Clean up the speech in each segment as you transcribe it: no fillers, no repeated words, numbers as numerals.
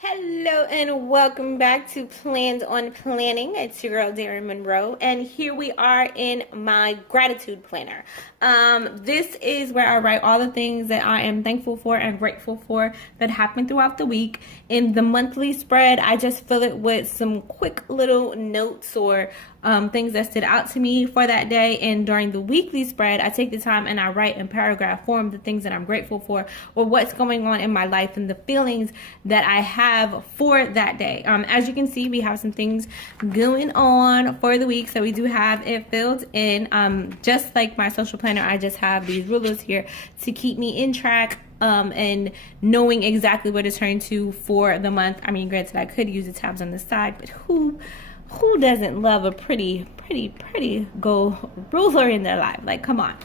Hello and welcome back to Planned on Planning. It's your girl Darren Monroe, and here we are in my gratitude planner. This is where I write all the things that I am thankful for and grateful for that happen throughout the week. In the monthly spread, I just fill it with some quick little notes or things that stood out to me for that day. And during the weekly spread, I take the time and I write in paragraph form the things that I'm grateful for or what's going on in my life and the feelings that I have for that day. As you can see, we have some things going on for the week. So we do have it filled in. Just like my social planner, I just have these rulers here to keep me in track and knowing exactly what to turn to for the month. I mean, granted, I could use the tabs on the side, but who doesn't love a pretty gold ruler in their life? Like, come on.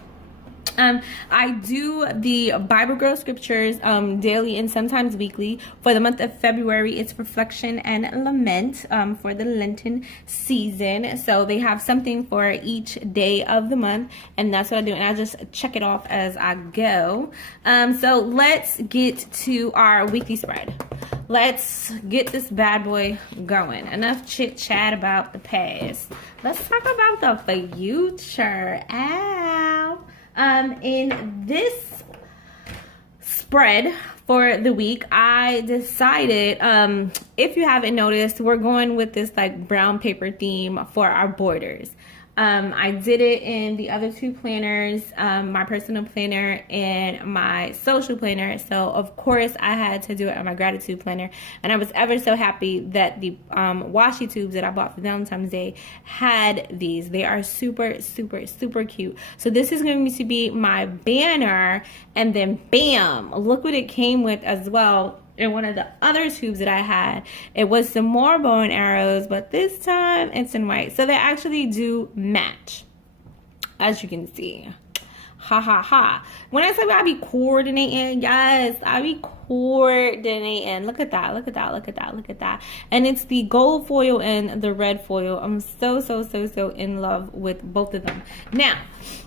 I do the Bible Girl scriptures daily and sometimes weekly. For the month of February, it's reflection and lament for the Lenten season. So they have something for each day of the month, and that's what I do. And I just check it off as I go. So let's get to our weekly spread. Let's get this bad boy going. Enough chit chat about the past. Let's talk about the future. Ow. In this spread for the week, I decided, if you haven't noticed, we're going with this like brown paper theme for our borders. I did it in the other two planners, my personal planner and my social planner. So of course I had to do it on my gratitude planner, and I was ever so happy that the washi tubes that I bought for Valentine's Day had these. They are super cute. So this is going to be my banner, and then bam, look what it came with as well. In one of the other tubes that I had, it was some more bow and arrows, but this time it's in white. So they actually do match, as you can see. Ha ha ha. When I say I be coordinating, yes, I be coordinating. Look at that, look at that, look at that, look at that. And it's the gold foil and the red foil. I'm so in love with both of them. Now,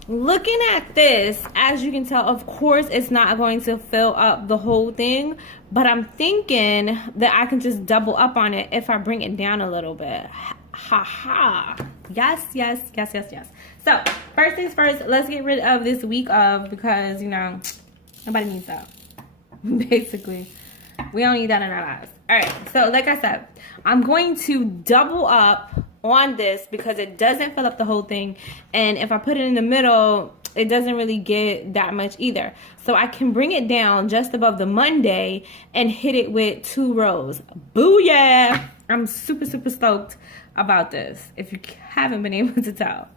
looking at this, as you can tell, of course, it's not going to fill up the whole thing, but I'm thinking that I can just double up on it if I bring it down a little bit. Ha ha. Yes. So, first things first, let's get rid of this week of, because, you know, nobody needs that. Basically, we don't need that in our lives. All right, so like I said, I'm going to double up on this because it doesn't fill up the whole thing, and if I put it in the middle, it doesn't really get that much either. So I can bring it down just above the Monday and hit it with 2 rows. Booyah! I'm super stoked about this, if you haven't been able to tell.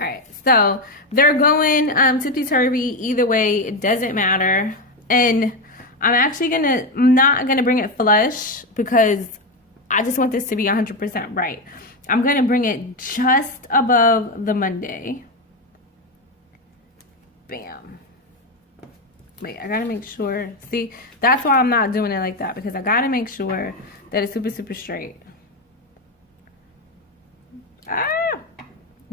All right, so they're going tippy-turvy either way. It doesn't matter. And I'm actually not gonna bring it flush because I just want this to be 100% right. I'm gonna bring it just above the Monday. Bam. Wait, I gotta make sure. See, that's why I'm not doing it like that, because I gotta make sure that it's super straight.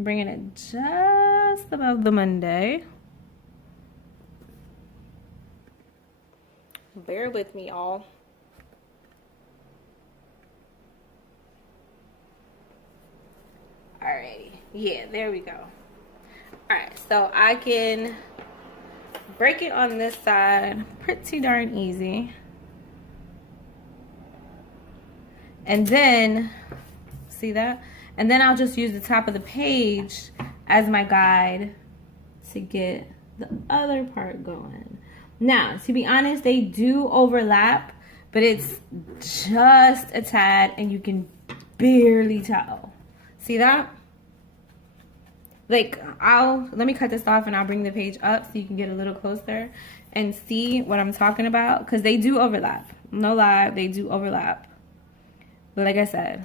Bringing it just above the Monday. Bear with me, y'all. Alrighty. Yeah, there we go. Alright, so I can break it on this side pretty darn easy. And then, see that? And then I'll just use the top of the page as my guide to get the other part going. Now, to be honest, they do overlap, but it's just a tad and you can barely tell. See that? Like, let me cut this off and I'll bring the page up so you can get a little closer and see what I'm talking about, because they do overlap. No lie, they do overlap. But like I said,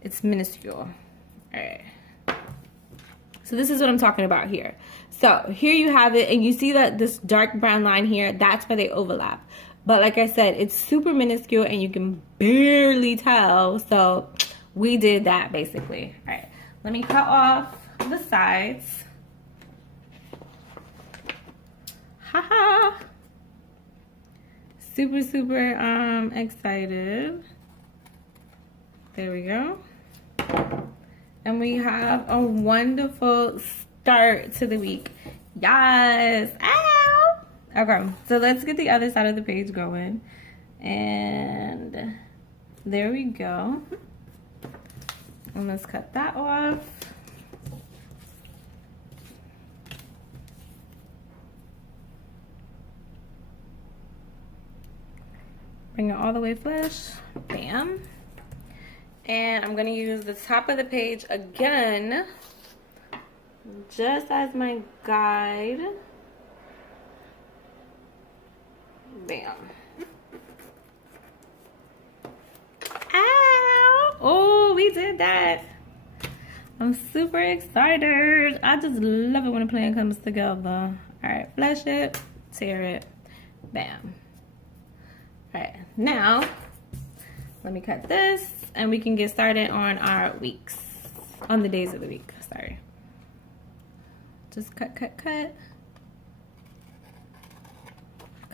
it's minuscule. All right. So this is what I'm talking about here. So here you have it, and you see that this dark brown line here, that's where they overlap. But like I said, it's super minuscule and you can barely tell. So we did that basically. All right, let me cut off the sides. Haha. super, super excited. There we go. And we have a wonderful start to the week. Yes. Ow. Okay, so let's get the other side of the page going. And there we go. And let's cut that off. Bring it all the way flush. Bam. And I'm going to use the top of the page again, just as my guide. Bam. Ow! Oh, we did that. I'm super excited. I just love it when a plan comes together. All right, flush it, tear it. Bam. All right, now let me cut this and we can get started on our weeks, on the days of the week. Sorry. Just cut, cut, cut.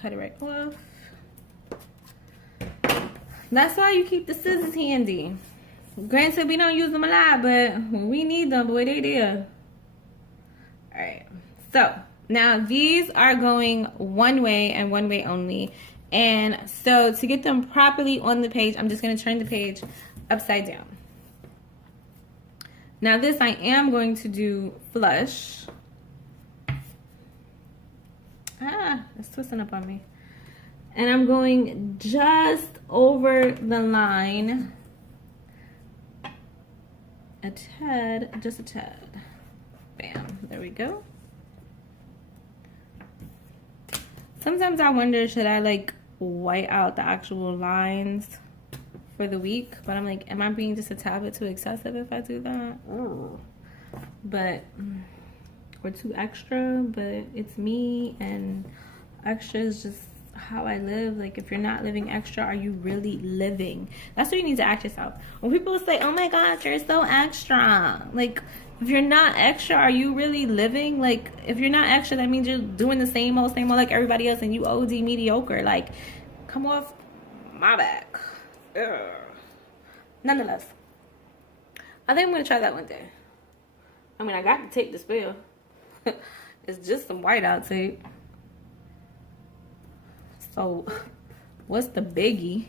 Cut it right off. That's why you keep the scissors handy. Granted, we don't use them a lot, but when we need them, boy, they there. All right. So now these are going one way and one way only. And so to get them properly on the page, I'm just going to turn the page upside down. Now this I am going to do flush. It's twisting up on me. And I'm going just over the line a tad, just a tad. Bam, there we go. Sometimes I wonder, should I like white out the actual lines for the week? But I'm like, am I being just a tad bit too excessive if I do that? Oh. But, or too extra, but it's me, and extra is just how I live. Like, if you're not living extra, are you really living? That's what you need to ask yourself. When people say, oh my God, you're so extra. Like, if you're not extra, are you really living? Like, if you're not extra, that means you're doing the same old like everybody else and you OD mediocre. Like, come off my back. Ugh. Nonetheless, I think I'm going to try that one day. I mean, I got the tape to spare. It's just some whiteout tape. So, what's the biggie?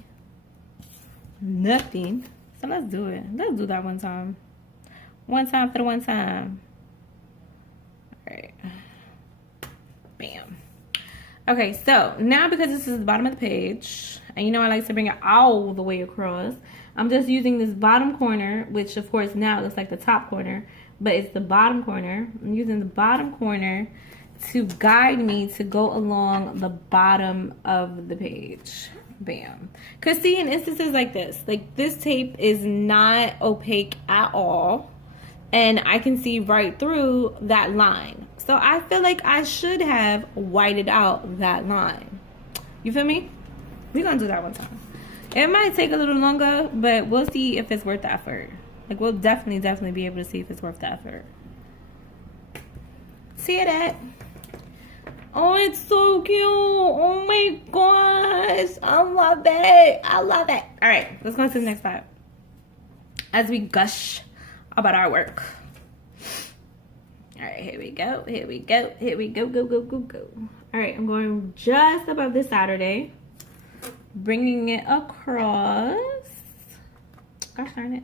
Nothing. So, let's do it. Let's do that one time. One time for the one time. All right. Bam. Okay, so now because this is the bottom of the page, and you know I like to bring it all the way across, I'm just using this bottom corner, which of course now it looks like the top corner, but it's the bottom corner. I'm using the bottom corner to guide me to go along the bottom of the page. Bam. Because see, in instances like this tape is not opaque at all. And I can see right through that line. So I feel like I should have whited out that line. You feel me? We're going to do that one time. It might take a little longer, but we'll see if it's worth the effort. Like, we'll definitely be able to see if it's worth the effort. See that? Oh, it's so cute. Oh my gosh. I love it. I love it. All right, let's go to the next part. As we gush about our work. All right, here we go. Here we go. Here we go. Go, go, go, go. All right, I'm going just above this Saturday. Bringing it across. Gosh darn it.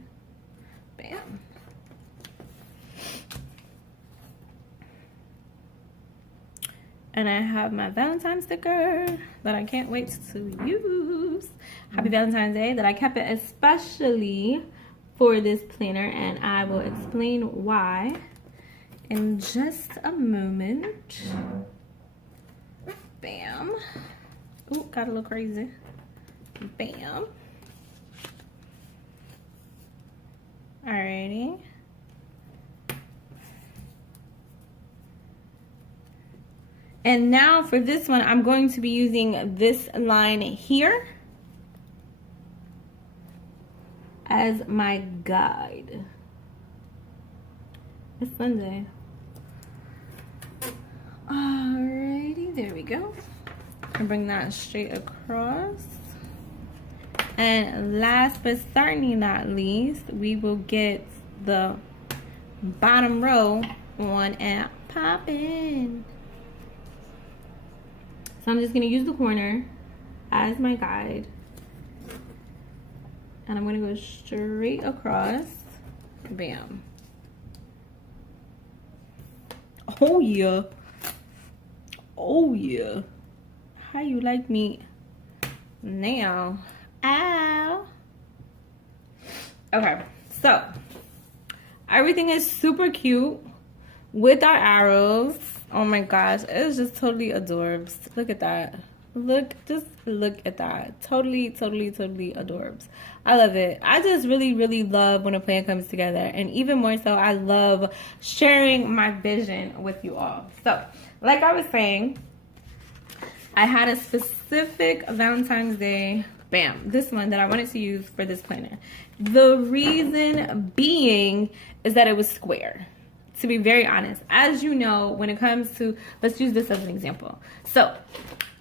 Bam. And I have my Valentine sticker that I can't wait to use. Happy Valentine's Day. That I kept it especially for this planner, and I will explain why in just a moment. Bam. Ooh, got a little crazy. Bam. Alrighty. And now for this one, I'm going to be using this line here as my guide. It's Sunday. Alrighty, there we go. and bring that straight across. And last but certainly not least, we will get the bottom row on and popping. So I'm just gonna use the corner as my guide, and I'm gonna go straight across. Bam. Oh yeah. Oh yeah. How you like me now? Ow. Okay, so everything is super cute with our arrows. Oh my gosh, it's just totally adorbs. Look at that. Just look at that. Totally adorbs. I love it. I just really love when a plan comes together, and even more so, I love sharing my vision with you all. So, like I was saying, I had a specific Valentine's Day, bam, this one that I wanted to use for this planner. The reason being is that it was square. To be very honest, as you know, when it comes to, let's use this as an example. So,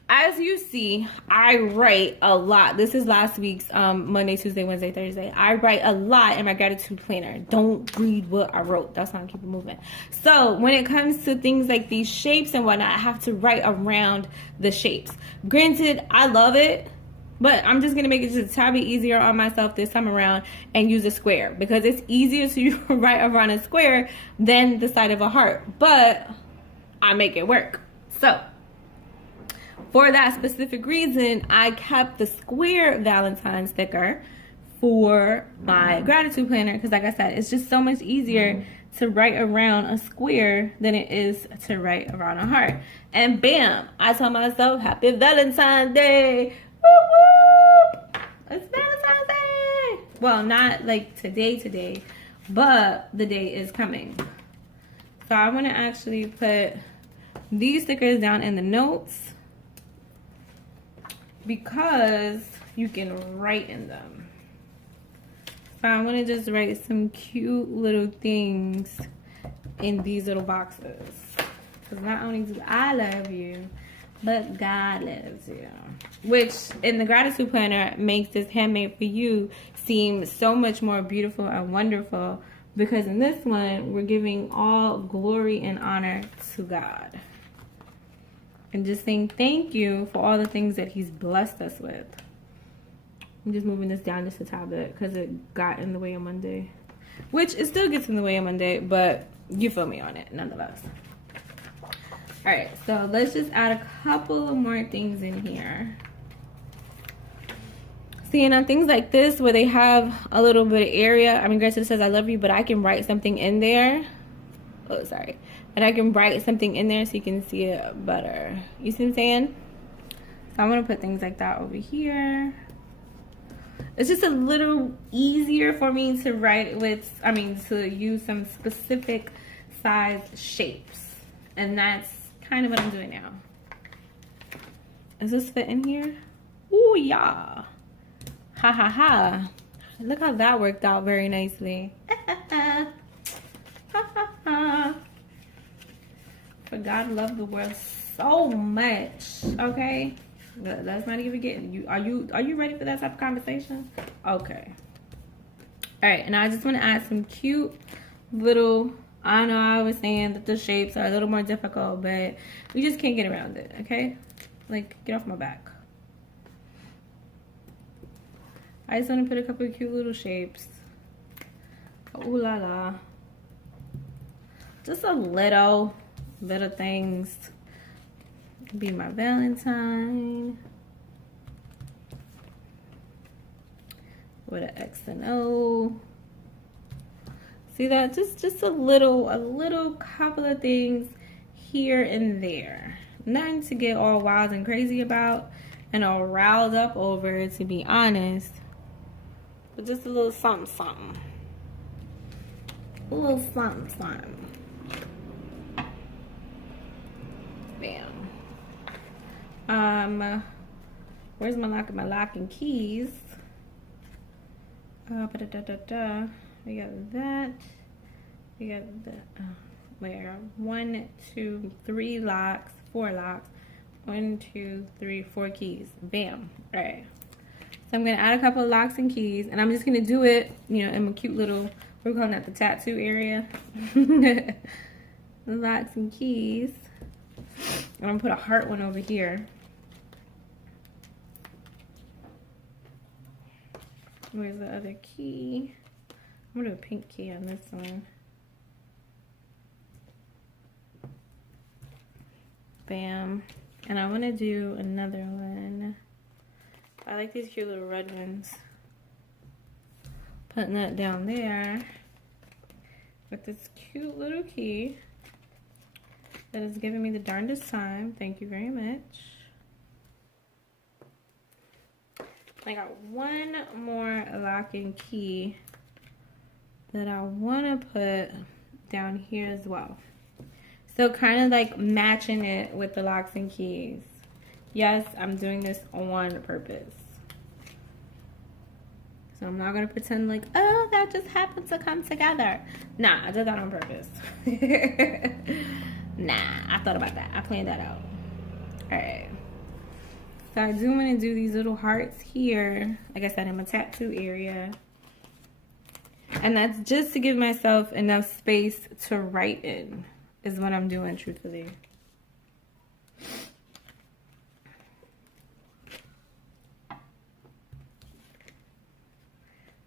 as you see, I write a lot. This is last week's Monday, Tuesday, Wednesday, Thursday. I write a lot in my gratitude planner. Don't read what I wrote. That's why I keep it moving. So when it comes to things like these shapes and whatnot, I have to write around the shapes. Granted, I love it, but I'm just going to make it just a tad bit easier on myself this time around and use a square, because it's easier to write around a square than the side of a heart. But I make it work. So for that specific reason, I kept the square Valentine sticker for my gratitude planner, because like I said, it's just so much easier to write around a square than it is to write around a heart. And bam, I told myself, happy Valentine's Day. Woo woo! It's Valentine's Day. Well, not like today, but the day is coming. So I want to actually put these stickers down in the notes, because you can write in them. So I'm gonna just write some cute little things in these little boxes, because not only do I love you, but God loves you. Which in the gratitude planner makes this handmade for you seem so much more beautiful and wonderful, because in this one we're giving all glory and honor to God. And just saying thank you for all the things that he's blessed us with. I'm just moving this down just a tad bit because it got in the way of Monday. Which it still gets in the way of Monday, but you feel me on it nonetheless. Alright, so let's just add a couple of more things in here. See, and on things like this where they have a little bit of area, I mean, granted it says I love you, but I can write something in there. Oh, sorry. And I can write something in there so you can see it better. You see what I'm saying? So I'm going to put things like that over here. It's just a little easier for me to write with, to use some specific size shapes. And that's kind of what I'm doing now. Does this fit in here? Ooh, yeah. Ha ha ha. Look how that worked out very nicely. Ha ha ha. For God loved the world so much, okay? Let's not even get you. Are you ready for that type of conversation? Okay. All right, and I just want to add some cute little. I know I was saying that the shapes are a little more difficult, but we just can't get around it. Okay, like get off my back. I just want to put a couple of cute little shapes. Ooh la la. Just a little things. Be my Valentine with an X and O. See that? Just a little couple of things here and there. Nothing to get all wild and crazy about and all riled up over, to be honest. But just a little something. A little something. Bam. Where's my lock and keys? We got that. We got that. Where? 1, 2, 3 locks, 4 locks, 1, 2, 3, 4 keys. Bam. All right. So I'm going to add a couple of locks and keys. And I'm just going to do it, you know, in my cute little, we're calling that the tattoo area. Locks and keys. And I'm going to put a heart one over here. Where's the other key? I'm going to do a pink key on this one. Bam. And I want to do another one. I like these cute little red ones. Putting that down there with this cute little key that is giving me the darndest time. Thank you very much. I got one more lock and key that I want to put down here as well. So kind of like matching it with the locks and keys. Yes, I'm doing this on purpose. So I'm not going to pretend like, oh, that just happened to come together. Nah, I did that on purpose. Nah, I thought about that. I planned that out. All right. So I do want to do these little hearts here, like I said, in my tattoo area. And that's just to give myself enough space to write in, is what I'm doing, truthfully.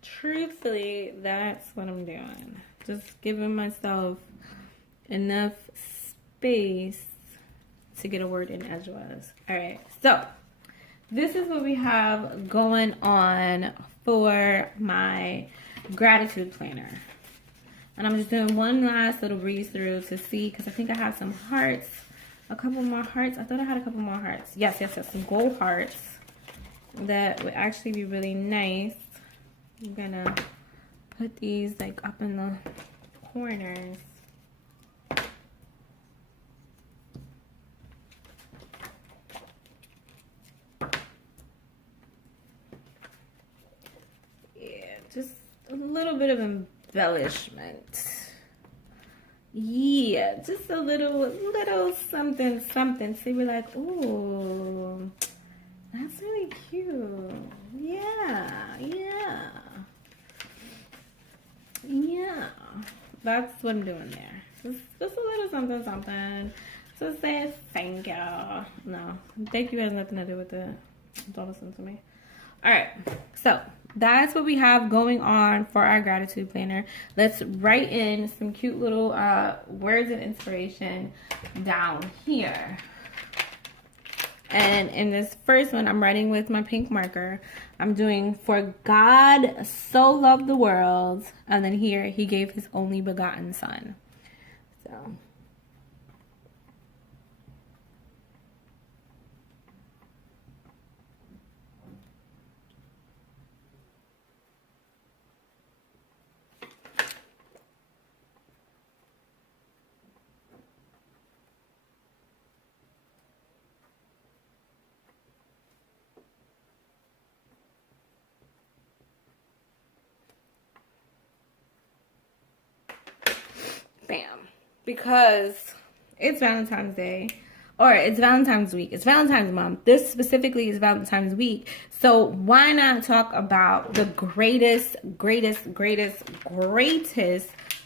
Truthfully, that's what I'm doing. Just giving myself enough space to get a word in edgewise. All right, so this is what we have going on for my gratitude planner. And I'm just doing one last little breeze through to see, because I think I have some hearts, a couple more hearts. I thought I had a couple more hearts. Yes, some gold hearts that would actually be really nice. I'm gonna put these like up in the corners. Yeah, just a little bit of embellishment. Yeah, just a little something. So we're like, ooh, that's really cute. Yeah. That's what I'm doing there. Just a little something. So say thank y'all. No, thank you has nothing to do with it. Don't listen to me. All right, so that's what we have going on for our gratitude planner. Let's write in some cute little words of inspiration down here. And in this first one, I'm writing with my pink marker. I'm doing, for God so loved the world. And then here, he gave his only begotten son. So. Bam. Because it's Valentine's Day, or it's Valentine's week. It's Valentine's month. This specifically is Valentine's week. So why not talk about the greatest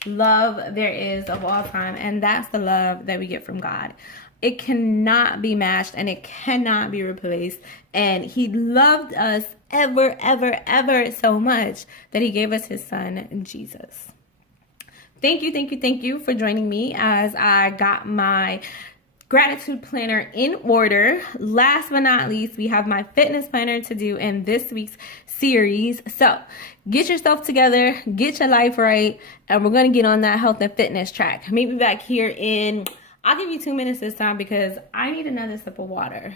love there is of all time, and that's the love that we get from God. It cannot be matched and it cannot be replaced. And he loved us ever so much that he gave us his son, Jesus. Thank you for joining me as I got my gratitude planner in order. Last but not least, we have my fitness planner to do in this week's series. So get yourself together, get your life right, and we're going to get on that health and fitness track. Maybe back here in, I'll give you 2 minutes this time because I need another sip of water.